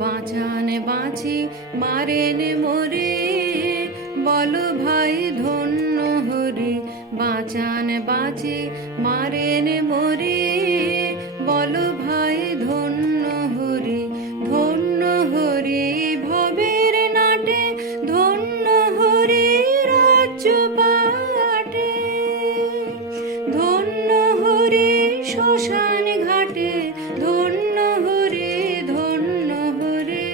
বাঁচান বাঁচি মারেন মোরে, বলো ভাই ধন্য হরি। বাঁচান বাঁচি মারেন মোরে, বলো ভাই ধন্য হরি। ধন্য হরি ভবের নাটে, ধন্য হরি রাজ্য পাটে। ধন্য হরি শ্মশান ঘাটে, ধন্য হরি ধন্য হরি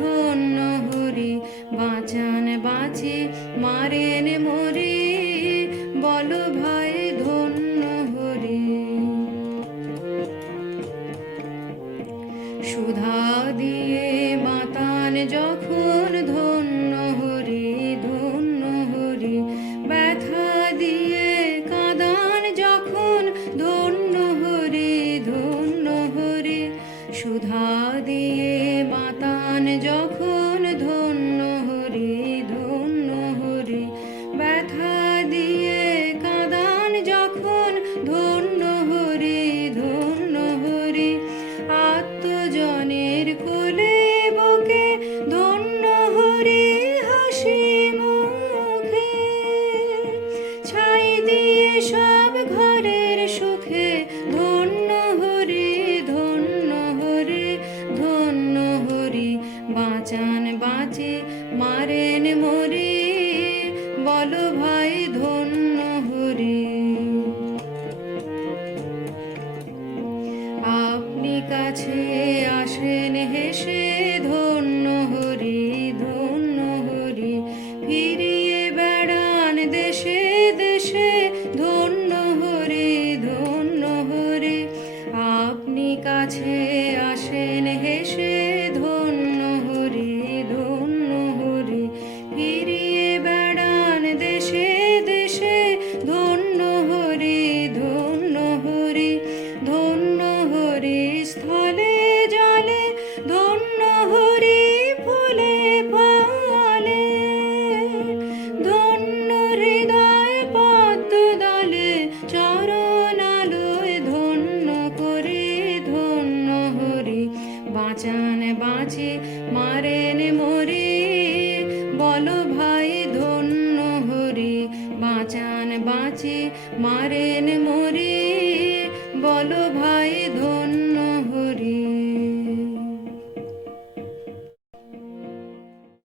ধন্য হরি। বাঁচান বাঁচি মারেন মোরে, বলো ভাই ধন্য হরি। সুধা দিয়ে মাতান যখন, ধন্য হরি ধন্য হরি। ব্যথা দিয়ে কাঁদান যখন, ধন্য হরি ধন্য হরি। সুধা দিয়ে মাতান যখন, ধন্য হরি ধন্য হরি। ব্যথা দিয়ে কাঁদান যখন, ধন্য হরি ধন্য হরি। আত্মজনের কোলে বুকে, ধন্য হরি হাসি মুখে। ছাই দিয়ে সব ঘরের সুখে, ধন্য হরি ধন্য হরি ধন্য হরি। বাঁচান বাঁচি মারেন মোরে, বলো ভাই ধন্য হরি। আপনি কাছে আসেন হেসে, ধন্য হরি ধন্য হরি। ফিরিয়ে বেড়ান দেশে দেশে, ধন্য হরি ধন্য হরি। আপনি কাছে আসেন হেসে, ধন্য হরি ধন্য হরি। ফিরিয়ে বেড়ান দেশে দেশে, ধন্য হরি ধন্য হরি ধন্য হরি। স্থলে জলে, ধন্য হরি ফুলে ফলে। ধন্য হৃদয় পদ্ম দলে, চরণ আলোয় ধন্য করে, ধন্য হরি। বাঁচান বাঁচি মারেন মোরে, বলো ভাই ধন্য হরি। বাঁচান বাঁচি মারেন মোরে।